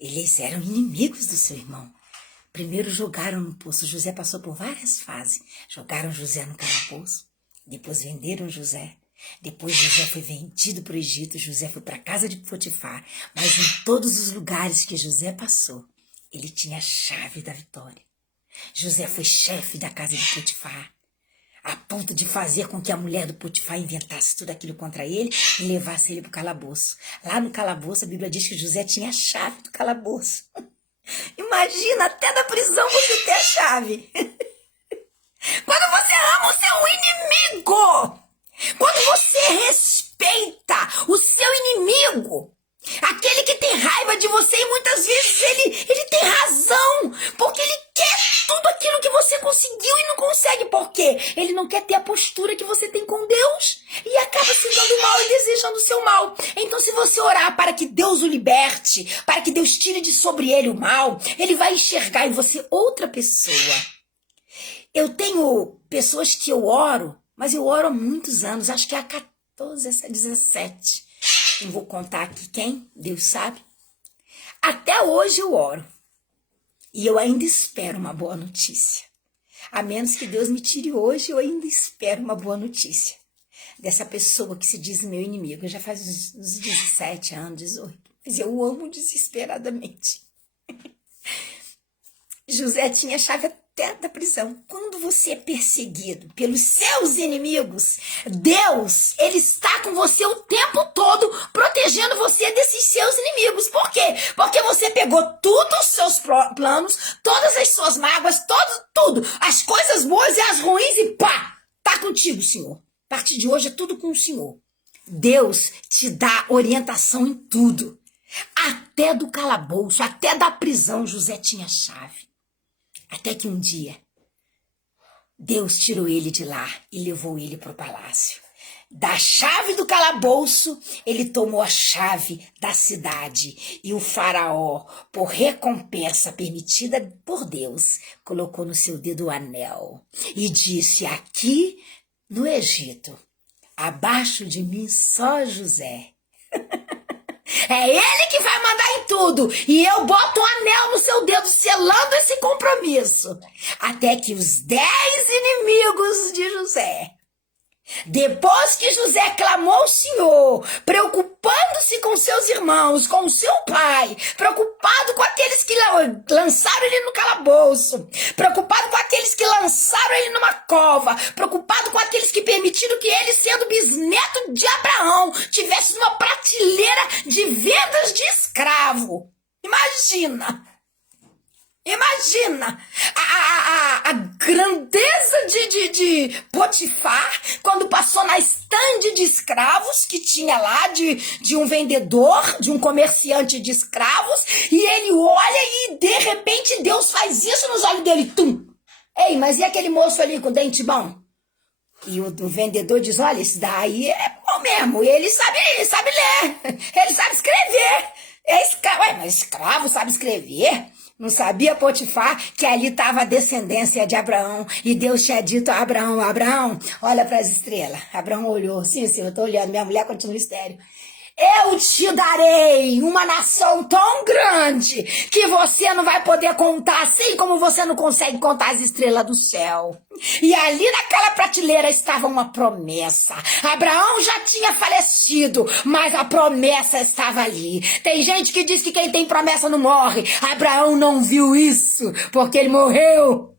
Eles eram inimigos do seu irmão. Primeiro jogaram no poço. José passou por várias fases. Jogaram José no calabouço. Depois venderam José. Depois José foi vendido para o Egito. José foi para a casa de Potifar. Mas em todos os lugares que José passou, ele tinha a chave da vitória. José foi chefe da casa de Potifar, a ponto de fazer com que a mulher do Potifar inventasse tudo aquilo contra ele e levasse ele para o calabouço. Lá no calabouço, a Bíblia diz que José tinha a chave do calabouço. Imagina, até da prisão você ter a chave. Quando você ama o seu inimigo, quando você respeita o seu inimigo, aquele que tem raiva de você, e muitas vezes ele tem razão, porque ele quer tudo aquilo que você conseguiu e não consegue. Por quê? Ele não quer ter a postura que você tem com Deus e acaba se dando mal e desejando o seu mal. Então, se você orar para que Deus o liberte, para que Deus tire de sobre ele o mal, ele vai enxergar em você outra pessoa. Eu tenho pessoas que eu oro, mas eu oro há muitos anos, acho que há 14, 17. Não vou contar aqui quem, Deus sabe. Até hoje eu oro. E eu ainda espero uma boa notícia. A menos que Deus me tire hoje, eu ainda espero uma boa notícia. Dessa pessoa que se diz meu inimigo. Já faz uns 17 anos, 18. Mas eu amo desesperadamente. José tinha a chave até da prisão. Quando você é perseguido pelos seus inimigos, Deus, ele está com você o tempo todo, protegendo você desses seus inimigos. Por quê? Porque você pegou tudo os seus planos, todas as suas mágoas, tudo, as coisas boas e as ruins, e pá, tá contigo, Senhor. A partir de hoje é tudo com o Senhor. Deus te dá orientação em tudo. Até do calabouço, até da prisão, José tinha chave. Até que um dia, Deus tirou ele de lá e levou ele para o palácio. Da chave do calabouço, ele tomou a chave da cidade. E o faraó, por recompensa permitida por Deus, colocou no seu dedo o anel e disse: aqui no Egito, abaixo de mim só José. É ele que vai mandar em tudo. E eu boto um anel no seu dedo, selando esse compromisso. Até que os 10 inimigos de José, depois que José clamou ao Senhor, preocupando-se com seus irmãos, com seu pai, preocupado com aqueles que lançaram ele no calabouço, preocupado com aqueles que lançaram ele numa cova, preocupado com aqueles que permitiram que ele, sendo bisneto de Abraão, tivesse numa prateleira de vendas de escravo. Imagina! Imagina a grandeza de Potifar quando passou na estande de escravos que tinha lá, de um vendedor, de um comerciante de escravos, e ele olha e de repente Deus faz isso nos olhos dele. Tum! Ei, mas e aquele moço ali com dente bom? E o vendedor diz: olha, esse daí é bom mesmo, ele sabe ler, ele sabe escrever. É escravo. Ué, mas escravo sabe escrever? Não sabia Potifar que ali estava a descendência de Abraão. E Deus tinha dito a Abraão: Abraão, olha para as estrelas. Abraão olhou: sim, eu estou olhando. Minha mulher continua estéril. Eu te darei uma nação tão grande que você não vai poder contar, assim como você não consegue contar as estrelas do céu. E ali naquela prateleira estava uma promessa. Abraão já tinha falecido, mas a promessa estava ali. Tem gente que diz que quem tem promessa não morre. Abraão não viu isso, porque ele morreu.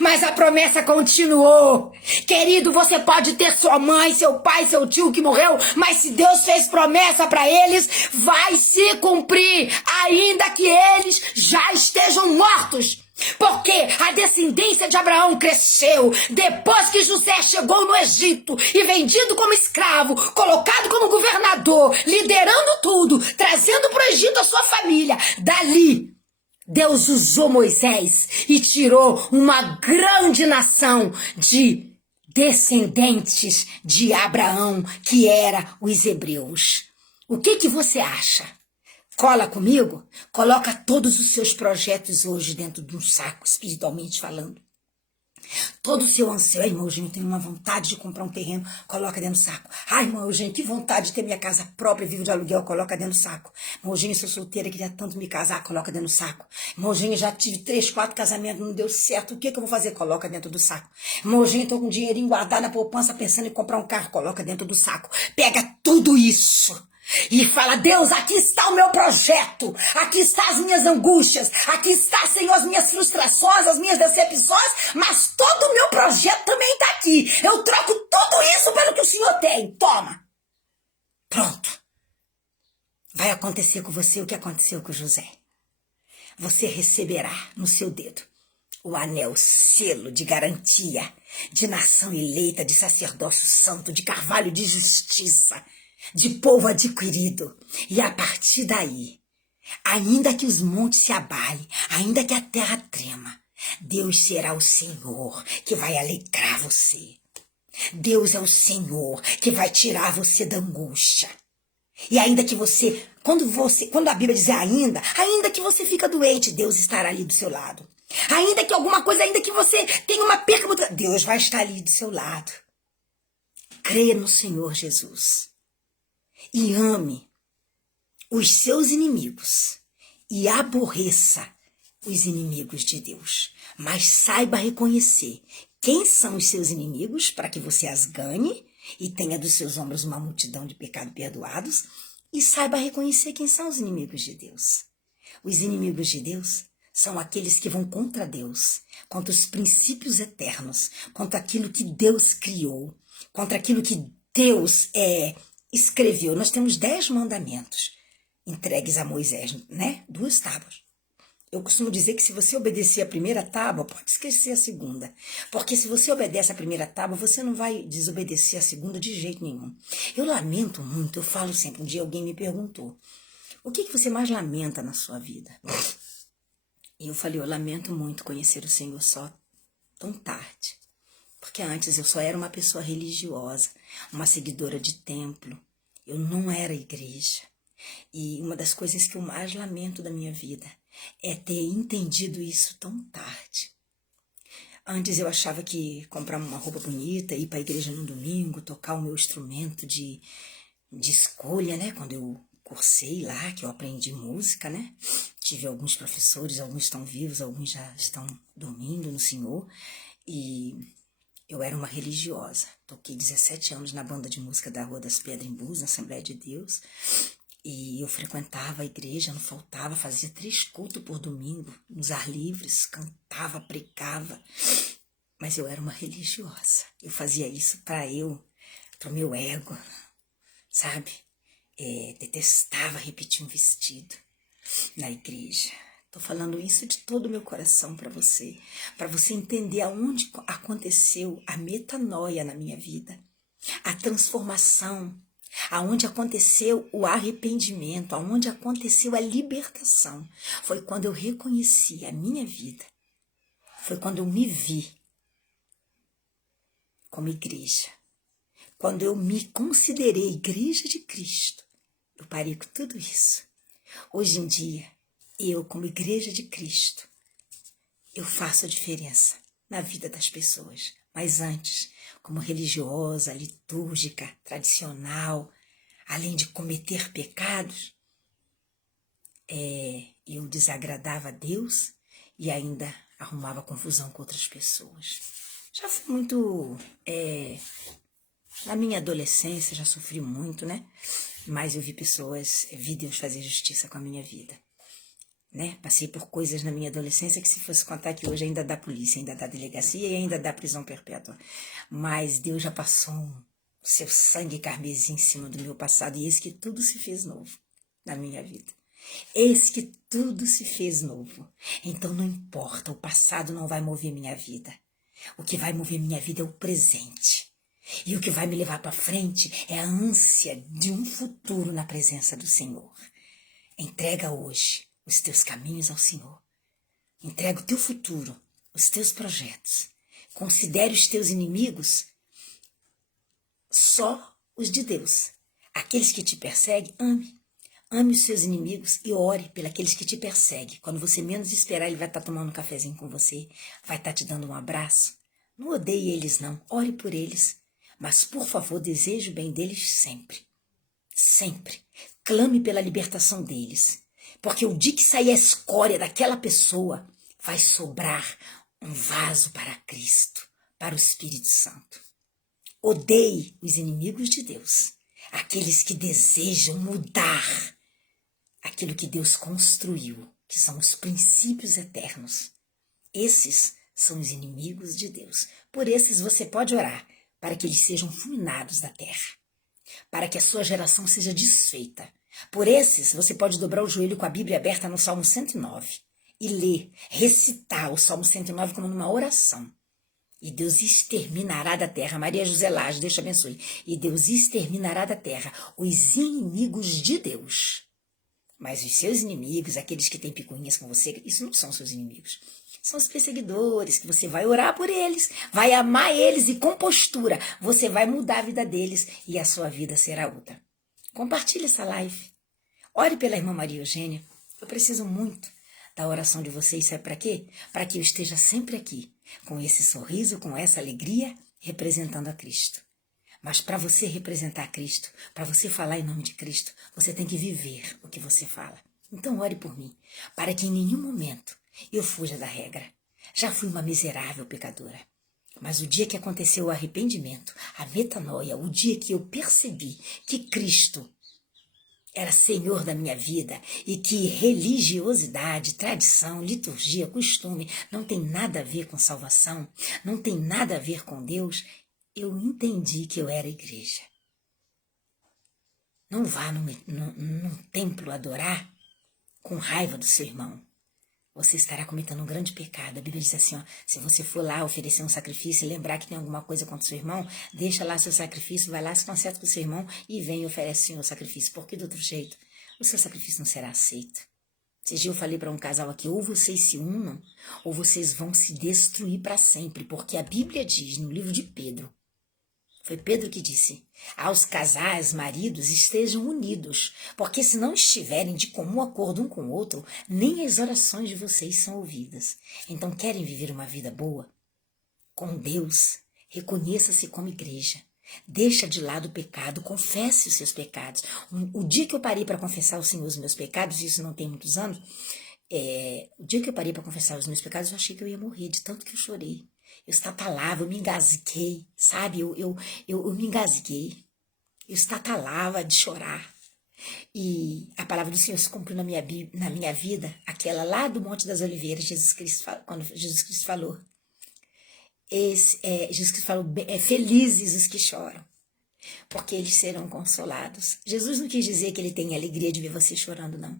Mas a promessa continuou. Querido, você pode ter sua mãe, seu pai, seu tio que morreu, mas se Deus fez promessa para eles, vai se cumprir, ainda que eles já estejam mortos. Porque a descendência de Abraão cresceu depois que José chegou no Egito e vendido como escravo, colocado como governador, liderando tudo, trazendo para o Egito a sua família. Dali, Deus usou Moisés e tirou uma grande nação de descendentes de Abraão, que era os hebreus. O que você acha? Cola comigo? Coloca todos os seus projetos hoje dentro de um saco, espiritualmente falando. Todo o seu anseio: ai, irmão Eugênio, tenho uma vontade de comprar um terreno, coloca dentro do saco. Ai, irmão Eugênio, que vontade de ter minha casa própria, vivo de aluguel, coloca dentro do saco. Irmão Eugênio, sou solteira, queria tanto me casar, coloca dentro do saco. Irmão Eugênio, já tive 3, 4 casamentos, não deu certo, o que eu vou fazer? Coloca dentro do saco. Irmão Eugênio, tô com um dinheirinho guardado na poupança, pensando em comprar um carro, coloca dentro do saco. Pega tudo isso e fala: Deus, aqui está o meu projeto, aqui estão as minhas angústias, aqui está, Senhor, as minhas frustrações, as minhas decepções, mas todo o meu projeto também está aqui. Eu troco tudo isso pelo que o Senhor tem. Toma. Pronto. Vai acontecer com você o que aconteceu com José. Você receberá no seu dedo o anel, selo de garantia, de nação eleita, de sacerdócio santo, de carvalho de justiça, de povo adquirido. E a partir daí, ainda que os montes se abalem, ainda que a terra trema, Deus será o Senhor que vai alegrar você. Deus é o Senhor que vai tirar você da angústia. E ainda que quando a Bíblia diz ainda que você fica doente, Deus estará ali do seu lado. Ainda que alguma coisa, ainda que você tenha uma perca, Deus vai estar ali do seu lado. Crê no Senhor Jesus. E ame os seus inimigos e aborreça os inimigos de Deus. Mas saiba reconhecer quem são os seus inimigos para que você as ganhe e tenha dos seus ombros uma multidão de pecados perdoados. E saiba reconhecer quem são os inimigos de Deus. Os inimigos de Deus são aqueles que vão contra Deus, contra os princípios eternos, contra aquilo que Deus criou, contra aquilo que Deus escreveu. Nós temos 10 mandamentos entregues a Moisés, né? 2 tábuas. Eu costumo dizer que se você obedecer a primeira tábua, pode esquecer a segunda. Porque se você obedece a primeira tábua, você não vai desobedecer a segunda de jeito nenhum. Eu lamento muito, eu falo sempre. Um dia alguém me perguntou: o que você mais lamenta na sua vida? E eu falei, eu lamento muito conhecer o Senhor só tão tarde. Porque antes eu só era uma pessoa religiosa, uma seguidora de templo. Eu não era igreja. E uma das coisas que eu mais lamento da minha vida é ter entendido isso tão tarde. Antes eu achava que comprar uma roupa bonita, ir para a igreja no domingo, tocar o meu instrumento de escolha, né? Quando eu cursei lá, que eu aprendi música, né? Tive alguns professores, alguns estão vivos, alguns já estão dormindo no Senhor. E eu era uma religiosa. Toquei 17 anos na banda de música da Rua das Pedras em Búzios, na Assembleia de Deus. E eu frequentava a igreja, não faltava, fazia 3 cultos por domingo, nos ar livres, cantava, pregava. Mas eu era uma religiosa. Eu fazia isso para o meu ego, sabe? Detestava repetir um vestido na igreja. Estou falando isso de todo o meu coração para você entender aonde aconteceu a metanoia na minha vida, a transformação, aonde aconteceu o arrependimento, aonde aconteceu a libertação. Foi quando eu reconheci a minha vida, foi quando eu me vi como igreja, quando eu me considerei igreja de Cristo. Eu parei com tudo isso. Hoje em dia, eu, como igreja de Cristo, eu faço a diferença na vida das pessoas. Mas antes, como religiosa, litúrgica, tradicional, além de cometer pecados, eu desagradava a Deus e ainda arrumava confusão com outras pessoas. Já fui muito... na minha adolescência, já sofri muito, né? Mas eu vi Deus fazer justiça com a minha vida. Né? Passei por coisas na minha adolescência que, se fosse contar aqui hoje, ainda dá polícia, ainda dá delegacia e ainda dá prisão perpétua. Mas Deus já passou o seu sangue carmesim em cima do meu passado, e eis que tudo se fez novo na minha vida. Eis que tudo se fez novo. Então não importa, o passado não vai mover minha vida. O que vai mover minha vida é o presente. E o que vai me levar para frente é a ânsia de um futuro na presença do Senhor. Entrega hoje os teus caminhos ao Senhor. Entrega o teu futuro, os teus projetos. Considere os teus inimigos só os de Deus. Aqueles que te perseguem, ame. Ame os seus inimigos e ore pelos que te perseguem. Quando você menos esperar, ele vai estar tomando um cafezinho com você, vai estar te dando um abraço. Não odeie eles não, ore por eles. Mas, por favor, deseje o bem deles sempre. Sempre. Clame pela libertação deles. Porque o dia que sair a escória daquela pessoa, vai sobrar um vaso para Cristo, para o Espírito Santo. Odeie os inimigos de Deus, aqueles que desejam mudar aquilo que Deus construiu, que são os princípios eternos. Esses são os inimigos de Deus. Por esses você pode orar, para que eles sejam fulminados da terra, para que a sua geração seja desfeita. Por esses, você pode dobrar o joelho com a Bíblia aberta no Salmo 109 e ler, recitar o Salmo 109 como numa oração. E Deus exterminará da terra, Maria José Lage, Deus te abençoe, e Deus exterminará da terra os inimigos de Deus. Mas os seus inimigos, aqueles que têm picuinhas com você, isso não são seus inimigos. São os perseguidores, que você vai orar por eles, vai amar eles e com postura você vai mudar a vida deles e a sua vida será outra. Compartilhe essa live. Ore pela irmã Maria Eugênia. Eu preciso muito da oração de vocês. Sabe para quê? Para que eu esteja sempre aqui, com esse sorriso, com essa alegria, representando a Cristo. Mas para você representar Cristo, para você falar em nome de Cristo, você tem que viver o que você fala. Então ore por mim, para que em nenhum momento eu fuja da regra. Já fui uma miserável pecadora. Mas o dia que aconteceu o arrependimento, a metanoia, o dia que eu percebi que Cristo era Senhor da minha vida e que religiosidade, tradição, liturgia, costume não tem nada a ver com salvação, não tem nada a ver com Deus, eu entendi que eu era igreja. Não vá num templo adorar com raiva do seu irmão. Você estará cometendo um grande pecado. A Bíblia diz assim, ó, se você for lá oferecer um sacrifício e lembrar que tem alguma coisa contra o seu irmão, deixa lá seu sacrifício, vai lá, se conserta com o seu irmão e vem e oferece o seu sacrifício. Porque do outro jeito, o seu sacrifício não será aceito. Esses dias eu falei para um casal aqui, ou vocês se unam, ou vocês vão se destruir para sempre, porque a Bíblia diz no livro de Pedro, foi Pedro que disse, aos casais, maridos, estejam unidos, porque se não estiverem de comum acordo um com o outro, nem as orações de vocês são ouvidas. Então querem viver uma vida boa? Com Deus, reconheça-se como igreja. Deixa de lado o pecado, confesse os seus pecados. O dia que eu parei para confessar ao Senhor os meus pecados, isso não tem muitos anos, o dia que eu parei para confessar os meus pecados, eu achei que eu ia morrer, de tanto que eu chorei. Eu estatalava, eu me engasguei, sabe? Eu me engasguei. Eu estatalava de chorar. E a palavra do Senhor se cumpriu na minha vida, aquela lá do Monte das Oliveiras, quando Jesus Cristo falou. Jesus Cristo falou, felizes os que choram, porque eles serão consolados. Jesus não quis dizer que ele tem alegria de ver você chorando, não.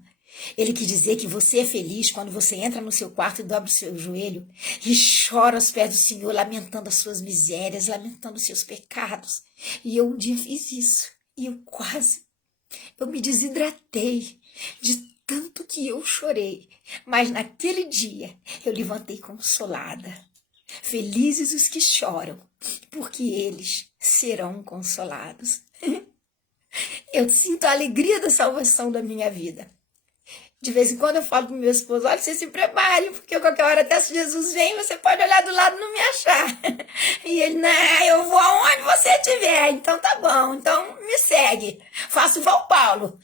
Ele quis dizer que você é feliz quando você entra no seu quarto e dobra o seu joelho e chora aos pés do Senhor, lamentando as suas misérias, lamentando os seus pecados. E eu um dia fiz isso, e eu me desidratei de tanto que eu chorei. Mas naquele dia eu levantei consolada. Felizes os que choram, porque eles serão consolados. Eu sinto a alegria da salvação da minha vida. De vez em quando eu falo pro meu esposo, olha, você se prepare, porque qualquer hora até se Jesus vem, você pode olhar do lado e não me achar. E ele, não, eu vou aonde você estiver, então tá bom, então me segue. Faço igual Paulo.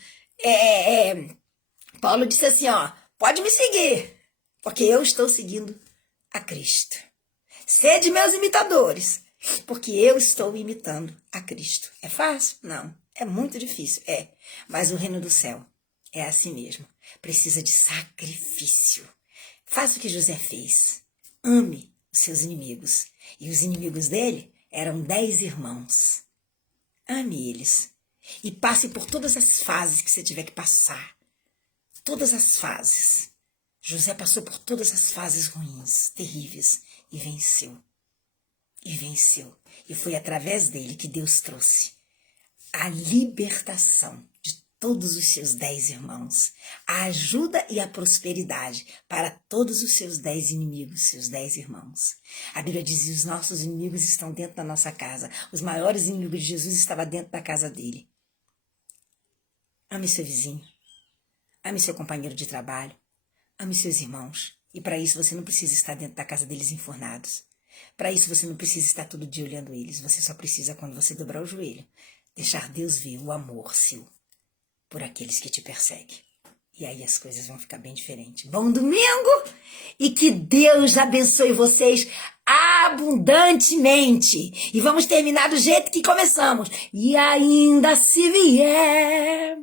Paulo disse assim, ó, pode me seguir, porque eu estou seguindo a Cristo. Sede meus imitadores, porque eu estou imitando a Cristo. É fácil? Não. É muito difícil, mas o reino do céu é assim mesmo. Precisa de sacrifício. Faça o que José fez. Ame os seus inimigos. E os inimigos dele eram 10 irmãos. Ame eles. E passe por todas as fases que você tiver que passar. Todas as fases. José passou por todas as fases ruins, terríveis, e venceu. E venceu. E foi através dele que Deus trouxe a libertação de todos os seus 10 irmãos, a ajuda e a prosperidade para todos os seus 10 inimigos, seus 10 irmãos. A Bíblia diz que os nossos inimigos estão dentro da nossa casa. Os maiores inimigos de Jesus estavam dentro da casa dele. Ame seu vizinho. Ame seu companheiro de trabalho. Ame seus irmãos. E para isso você não precisa estar dentro da casa deles enfurnados. Para isso você não precisa estar todo dia olhando eles. Você só precisa, quando você dobrar o joelho, deixar Deus ver o amor seu por aqueles que te perseguem. E aí as coisas vão ficar bem diferentes. Bom domingo! E que Deus abençoe vocês abundantemente. E vamos terminar do jeito que começamos. E ainda se vier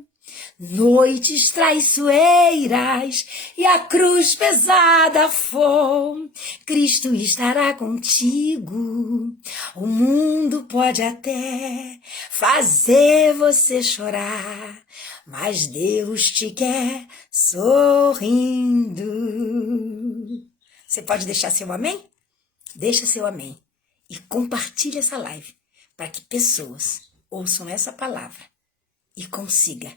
noites traiçoeiras e a cruz pesada for, Cristo estará contigo. O mundo pode até fazer você chorar, mas Deus te quer sorrindo. Você pode deixar seu amém? Deixa seu amém e compartilhe essa live para que pessoas ouçam essa palavra e consigam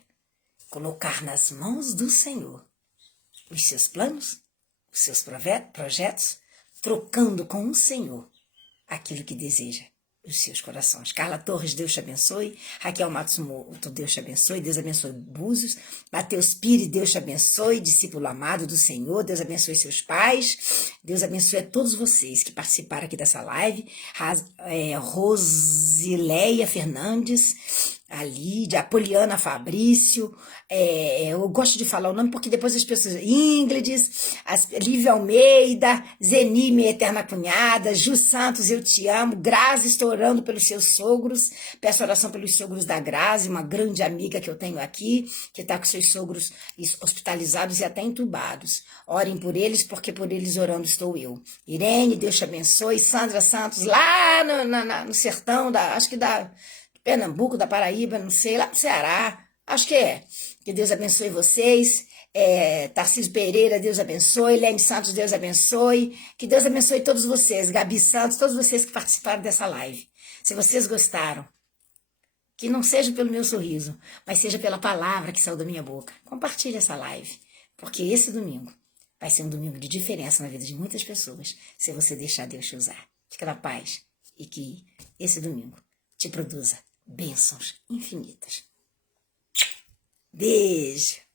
colocar nas mãos do Senhor os seus planos, os seus projetos, trocando com o Senhor aquilo que deseja os seus corações. Carla Torres, Deus te abençoe. Raquel Matsumoto, Deus te abençoe. Deus abençoe Búzios. Mateus Pires, Deus te abençoe. Discípulo amado do Senhor, Deus abençoe seus pais. Deus abençoe a todos vocês que participaram aqui dessa live. Rosileia Fernandes, a Lídia, a Poliana Fabrício, eu gosto de falar o nome porque depois as pessoas, Ingrid, Lívia Almeida, Zeni, minha eterna cunhada, Ju Santos, eu te amo, Grazi, estou orando pelos seus sogros, peço oração pelos sogros da Grazi, uma grande amiga que eu tenho aqui, que está com seus sogros hospitalizados e até entubados. Orem por eles, porque por eles orando estou eu. Irene, Deus te abençoe. Sandra Santos, lá no sertão, acho que da Pernambuco, da Paraíba, não sei, lá no Ceará, acho que é. Que Deus abençoe vocês. Tarcísio Pereira, Deus abençoe. Lene Santos, Deus abençoe. Que Deus abençoe todos vocês. Gabi Santos, todos vocês que participaram dessa live. Se vocês gostaram, que não seja pelo meu sorriso, mas seja pela palavra que saiu da minha boca. Compartilhe essa live, Porque esse domingo vai ser um domingo de diferença na vida de muitas pessoas, se você deixar Deus te usar. Fica na paz e que esse domingo te produza bênçãos infinitas. Beijo!